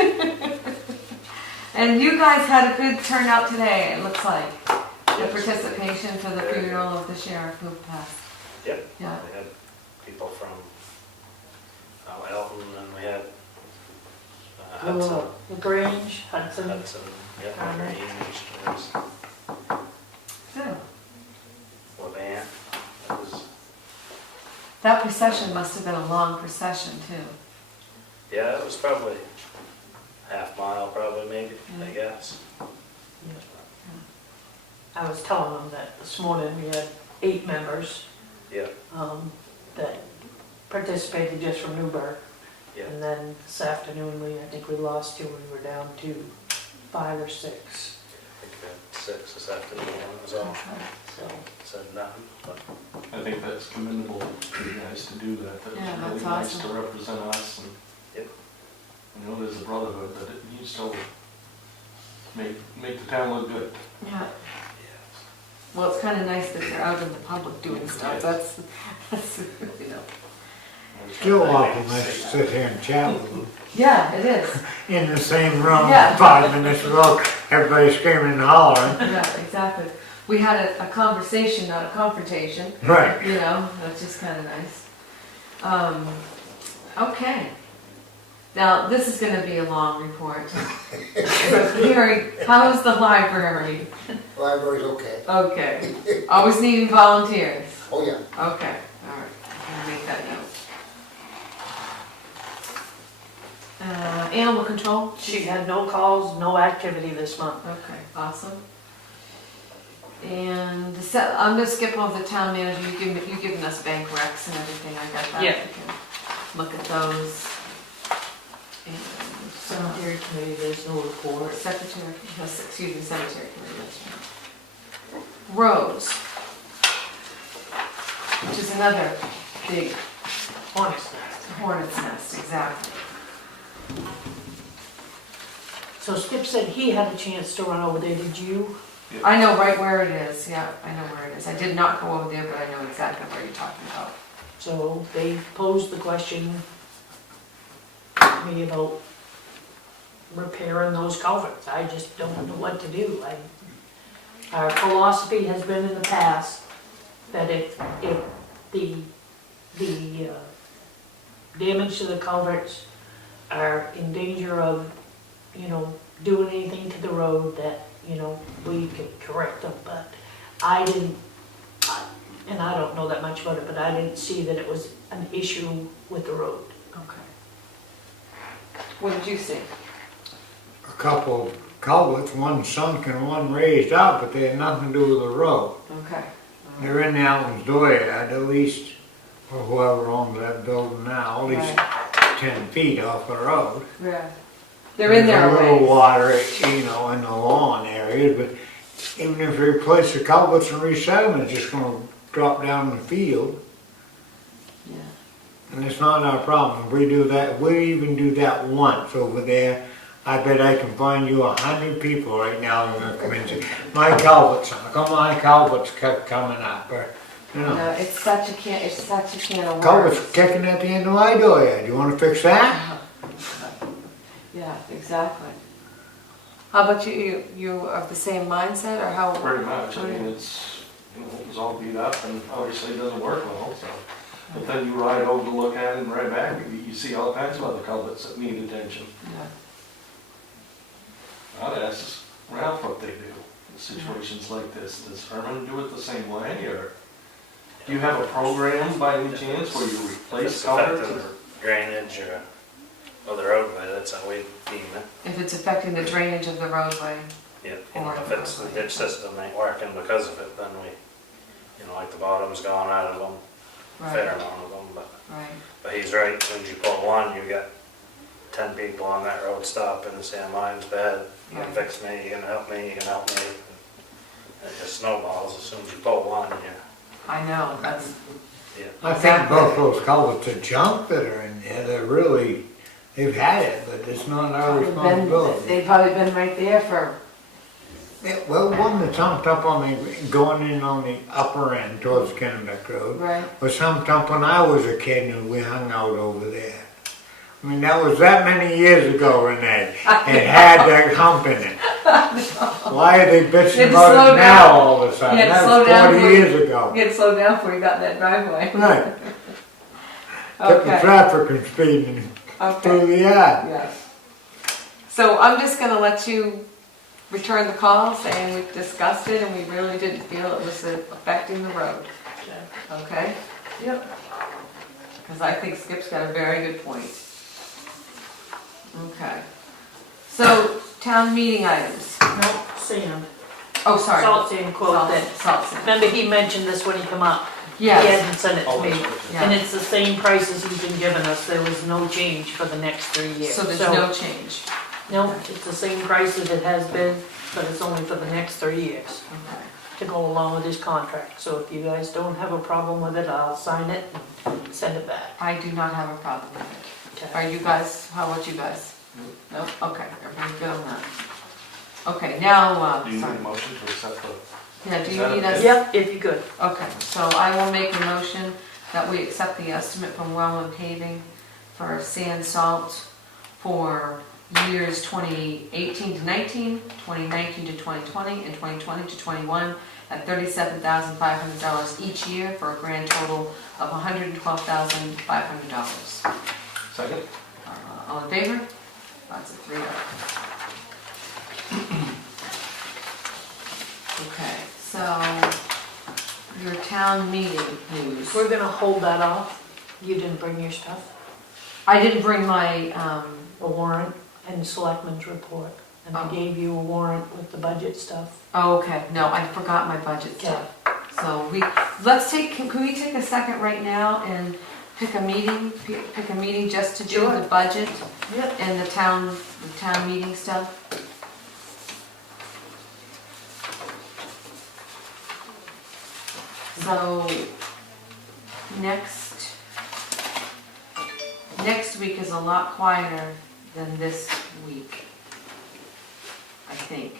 And you guys had a good turnout today, it looks like. The Yes. participation for the Very good. funeral of the sheriff who passed. Yep. Yeah. We had people from Elton, and we had Hudson. LaGrange, Hudson. Hudson, yeah, Alright. Range, there was Good. Levant. That was, That procession must have been a long procession too. yeah, it was probably half mile, probably maybe, I guess. I was telling them that this morning we had 8 members Yeah, that participated just from Newburgh. yeah. And then this afternoon, I think we lost 2, we were down to 5 or 6. I think we had 6 this afternoon, that was all. So, Said nothing, but I think that's commendable for you guys to do that. That Yeah, was really that's nice awesome. to represent us, and Yep. you know, there's a brotherhood, but it needs to make the town look good. Yeah. yeah. Well, it's kind of nice that they're out in the public doing stuff. That's you know. Still awful nice to sit here and chat with them. Yeah, it is. In the same room, Yeah. 5 minutes ago, everybody screaming and hollering. Yeah, exactly. We had a conversation, not a confrontation. Right. You know, that's just kind of nice. Okay. Now, this is going to be a long report. So, Gary, how is the library? Library's okay. Okay. Always needing volunteers. Oh, yeah. Okay, all right. I'm gonna make that note. Animal control? she had no calls, no activity this month. Okay, awesome. And I'm gonna skip over the town manager. You've given us bank recs and everything. I got that. Yeah. We can look at those. And so Cemetery committee, there's no report. Secretary, yes, excuse me, cemetery committee, that's right. Roads, which is another big Honest nest. hornet's nest, exactly. So Skip said he had a chance to run over there, did you? I know right where it is, yeah, I know where it is. I did not go over there, but I know exactly where you're talking about. So they posed the question to me about repairing those culverts. I just don't know what to do. Our philosophy has been in the past that if the damage to the culverts are in danger of, doing anything to the road, that, we could correct them, but I didn't, and I don't know that much about it, but I didn't see that it was an issue with the road. Okay. What did you see? A couple culverts, one sunk and one raised up, but they had nothing to do with the road. Okay. They're in the Allen's Dooryard, at least, or whoever owns that building now, at least 10 feet off the road. Yeah. They're in there There's a little ways. water, in the lawn areas, but even if they replace the culverts and reset them, it's just gonna drop down in the field. Yeah. And it's not our problem. If we do that, we even do that once over there, I bet I can find you 100 people right now that are gonna come in and say, my culverts, come on, my culverts kept coming up, or, No, it's such a can of culverts worms. kicking at the end of my dooryard, you wanna fix that? Yeah, exactly. How about you? You of the same mindset, or how? Pretty much, I mean, it's all beat up and obviously it doesn't work well, so. But then you ride over to look at it and right back, you see all kinds of other culverts that need attention. Yeah. I'd ask Ralph what they do in situations like this. Does Herman do it the same way, or do you have a program by any chance where you If replace it's affecting culverts? the drainage or the roadway, that's how we deem it. If it's affecting the drainage of the roadway. Yeah, if it's the ditch system ain't working because of it, then we, like the bottom's gone out of them, fair Right. amount of them, Right. but he's right, as soon as you pull one, you got 10 people on that road stopping and saying, mine's bad, you can Right. fix me, you can help me, you can help me. And it just snowballs, as soon as you pull one, I know. That's I think both those culverts are junk that are in there, they're really, they've had it, but it's not our responsibility. they've probably been right there for. Yeah, well, one that's humped up on the, going in on the upper end towards Kennebec Road, Right. was humped up when I was a kid and we hung out over there. I mean, that was that many years ago, Renee. It had that hump in it. Why are they You had bitching to about slow it now down. all of a sudden? You had to That slow was down 40 before you- years ago. You had to slow down before you got in that driveway. Right. Kept the Okay. traffic from speeding through Okay. the yard. Yeah. So I'm just gonna let you return the call saying we've discussed it and we really didn't feel it was affecting the road. Okay? Yep. Because I think Skip's got a very good point. Okay. So, town meeting items. Nope, sand. Oh, sorry. Salt sand quote Salt, that, salt sand. remember he mentioned this when he come up? He Yes, hasn't sent it to me. And yeah. it's the same prices he's been giving us, there was no change for the next 3 years. So there's no change. No, it's the same price as it has been, but it's only for the next 3 years Okay. to go along with his contract. So if you guys don't have a problem with it, I'll sign it and send it back. I do not have a problem with it. Okay. Are you guys, how about you guys? No? Okay, everybody's good on that. Okay, now, Do you need a sorry. motion to accept the? Yeah, do Is you that need okay? us? Yep, if you could. Okay, so I will make a motion that we accept the estimate from Wellland Paving for sand salt for years 2018 to 19, 2019 to 2020, and 2020 to 21 at $37,500 each year for a grand total of $112,500. Second? All in favor? That's a 3-0. Okay, so your town meeting news. We're gonna hold that off. You didn't bring your stuff, I didn't bring my, a warrant and the selectmen's report. And I Oh. gave you a warrant with the budget stuff. oh, okay, no, I forgot my budget stuff. So can we take a second right now and pick a meeting just to do Sure. the budget Yep. and the town meeting stuff? So, next week is a lot quieter than this week, I think.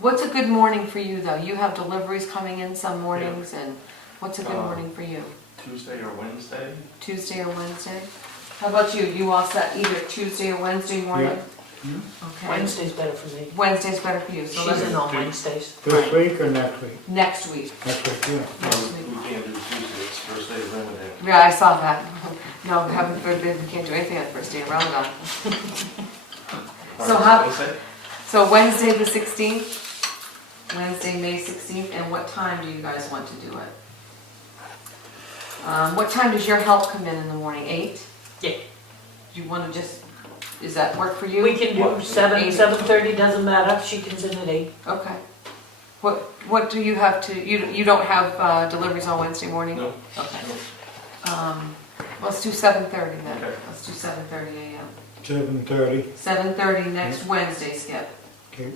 What's a good morning for you, though? You have deliveries coming in some mornings, and what's a good morning for you? Tuesday or Wednesday? Tuesday or Wednesday? How about you? You all set either Tuesday or Wednesday morning? Yeah. Okay. Wednesday's better for me. Wednesday's better for you, so She's in let's, on Wednesdays. This week or next week? next week. Next week, yeah. Next No, week. we can't do Tuesday, it's first day of Ramadan. Yeah, I saw that. No, heaven forbid, we can't do anything on the first day of Ramadan. So how- Wednesday? So Wednesday the 16th, Wednesday, May 16th, and what time do you guys want to do it? What time does your help come in the morning, 8? Yeah. You want to just, does that work for you? We can do 7, 7:30, doesn't matter, she comes in at 8. Okay. What do you have to, you don't have deliveries on Wednesday morning? No. Okay. No. Let's do 7:30 then. Okay. Let's do 7:30 a.m. 7:30. 7:30 next Wednesday, Skip. Okay.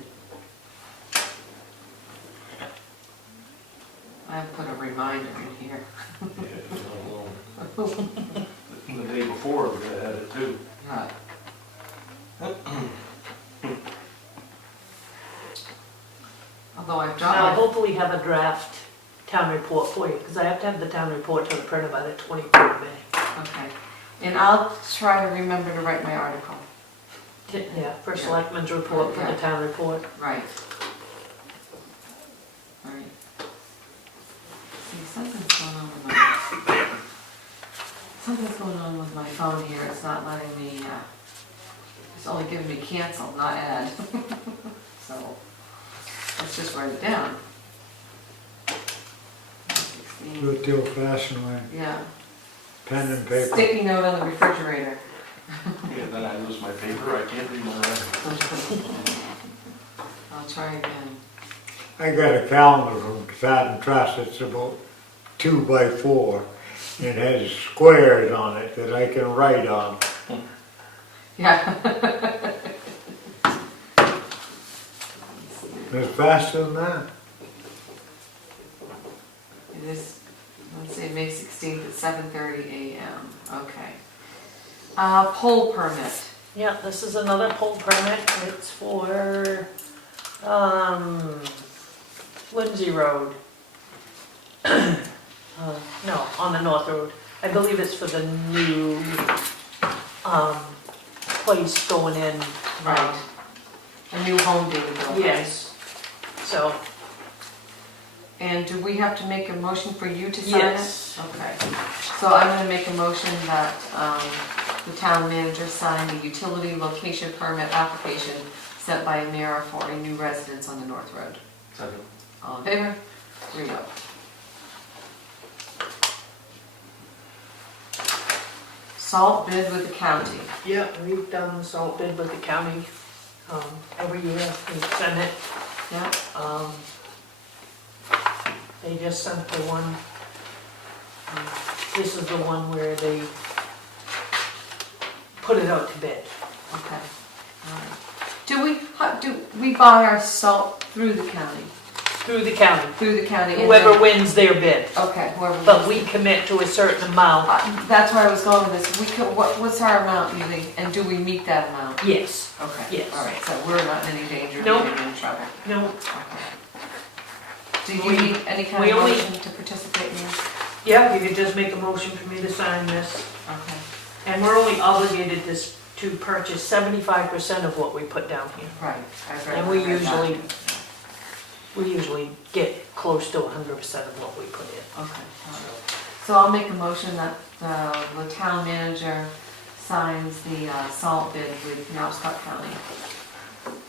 I put a reminder in here. Yeah, if you're not alone. The day before, we had it too. Right. Although I've I'll dropped hopefully have a draft town report for you, because I have to have the town report to the printer by the 23rd of May. my, okay. And I'll try to remember to write my article. Yeah, for selectmen's report, for the Yeah. town report. Right. Right. See, something's going on with my phone here. It's not letting me, it's only giving me cancel, not add. So, let's just write it down. 16. Do it the old-fashioned way, Yeah. pen and paper. Sticky note on the refrigerator. Yeah, then I lose my paper, I can't read my writing. I'll try again. I got a calendar from Sad Trust, it's about 2 by 4, and it has squares on it that I can write on. Yeah. It's faster than that. It is, let's say, May 16th at 7:30 a.m. Okay. Poll permit. Yeah, this is another poll permit, it's for, Lindsay Road. No, on the North Road. I believe it's for the new, place going in. Right. A new home being built. right? Yes. So, And do we have to make a motion for you to sign it? yes. Okay. So I'm gonna make a motion that, the town manager sign the utility location permit application sent by Amira for a new residence on the North Road. Second. All in favor? 3-0. Salt bid with the county. Yeah, we've done the salt bid with the county, every year, we send it. Yeah, They just sent the one, this is the one where they put it out to bid. okay. All right. Do we buy our salt through the county? Through the county, Through the county? and whoever then- wins their bid, Okay, whoever. but wins. we commit to a certain amount, That's where I was going with this. We could, what's our amount usually, and do we meet that amount? yes. Okay. Yes. All right, so we're not in any danger of Nope. getting in trouble. No, Okay. Do you We- need any kind we of only- motion to participate in this? yeah, you could just make a motion for me to sign this, Okay, and we're only obligated to purchase 75% of what we put down here. right. I've read- And we I've read that. We usually get close to 100% of what we put in. Okay, all right. So I'll make a motion that the town manager signs the salt bid with Scott County.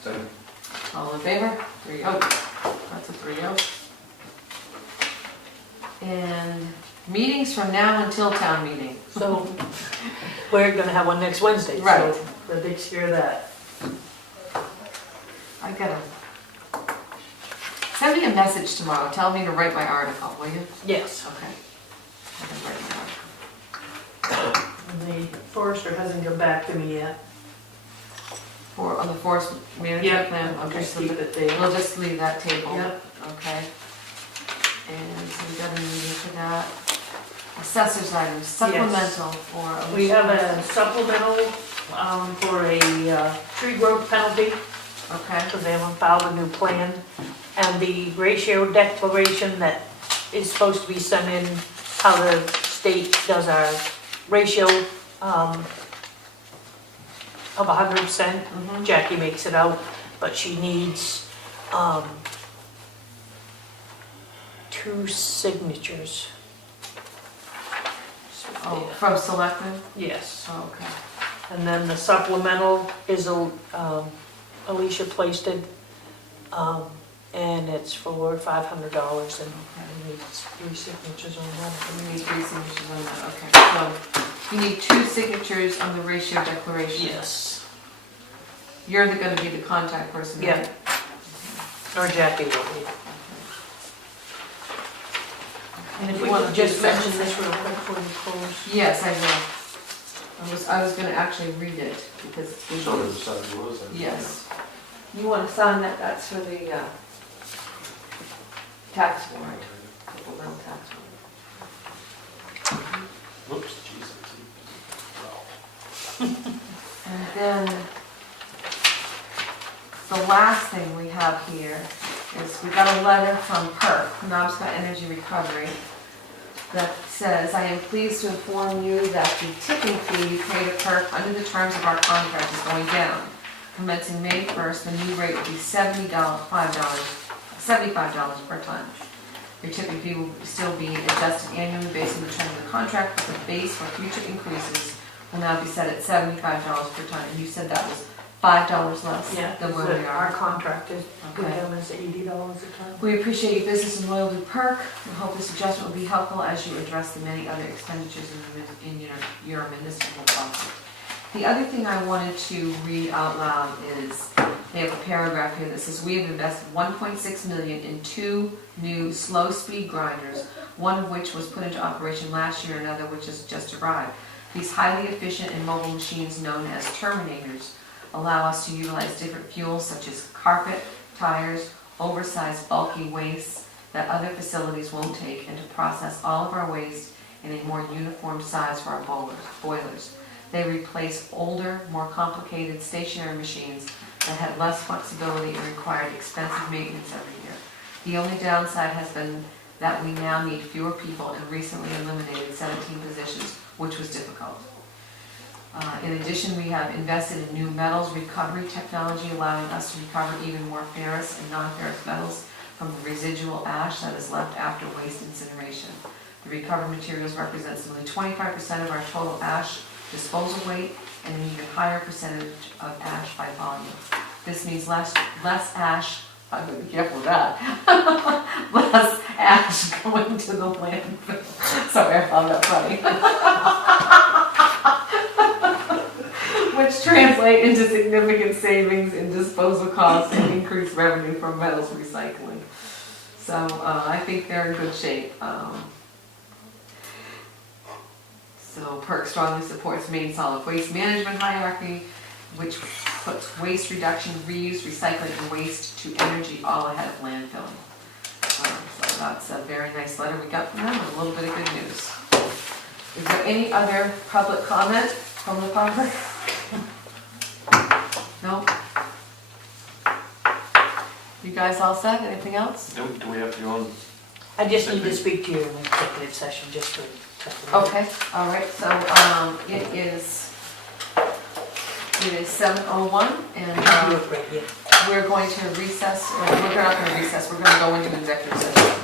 Second. All in favor? 3-0. That's a 3-0. And meetings from now until town meeting. So, we're gonna have one next Wednesday, Right. so the big scare that. I gotta, send me a message tomorrow, tell me to write my article, will you? Yes. Okay. I the forester hasn't come back to me yet. On the forest management Yep, plan? I'll Okay, just so keep it there. we'll just leave that table. Yep. Okay. And so we got a meeting for that. Assessors items, supplemental for. We have a supplemental, for a, tree growth penalty, Okay, because they haven't filed a new plan. And the ratio declaration that is supposed to be sent in, how the state does our ratio, of 100%. mhm, Jackie makes it out, but she needs, 2 signatures. oh, from selectmen? Yes. Oh, okay. And then the supplemental is, Alicia placed it, and it's for $500, and we need 3 signatures on that. We need 3 signatures on that, okay. So you need 2 signatures on the ratio declaration. Yes. You're gonna be the contact person, right? Yeah. Or Jackie will be. And if we wanna could just do mention this- this real quick before you close. Yes, I will. I was gonna actually read it because it's good. So does yours. Yes. You wanna sign that, that's for the, tax warrant, supplemental tax warrant. Whoops, Jesus. And then, the last thing we have here is we got a letter from PERC, Knobscott Energy Recovery, that says, I am pleased to inform you that the tipping fee you pay to PERC under the terms of our contract is going down. Commencing May 1st, the new rate will be $75 per ton. Your tipping fee will still be adjusted annually based on the terms of the contract, but the base for future increases will now be set at $75 per ton. And you said that was $5 less than where we Our are. contract is, with Okay. them is $80 a ton. We appreciate your business and loyalty to PERC. We hope this adjustment will be helpful as you address the many other expenditures in your municipal budget. The other thing I wanted to read out loud is, they have a paragraph here that says, we have invested $1.6 million in 2 new slow-speed grinders, one of which was put into operation last year, another which has just arrived. These highly efficient and mobile machines, known as terminators, allow us to utilize different fuels such as carpet, tires, oversized bulky wastes that other facilities won't take, and to process all of our waste in a more uniform size for our boilers. They replace older, more complicated stationary machines that had less flexibility and required expensive maintenance every year. The only downside has been that we now need fewer people and recently eliminated 17 positions, which was difficult. In addition, we have invested in new metals recovery technology, allowing us to recover even more ferrous and non-ferrous metals from the residual ash that is left after waste incineration. The recovered materials represent only 25% of our total ash disposal weight and an even higher percentage of ash by volume. This means less ash, I'm gonna be careful with that, less ash going to the landfill. Sorry, I found that funny. Which translate into significant savings in disposal costs and increased revenue from metals recycling. So I think they're in good shape. So PERC strongly supports Maine solid waste management hierarchy, which puts waste reduction, reuse, recycling, and waste to energy all ahead of landfilling. So that's a very nice letter we got from them, and a little bit of good news. Is there any other public comment from the public? No? You guys all set? Anything else? Do we have to go on? I just need to speak to you in executive session, just for. Okay, all right, so it is 7:01, and we're going to recess, or we're not going to recess, we're going to go into executive session.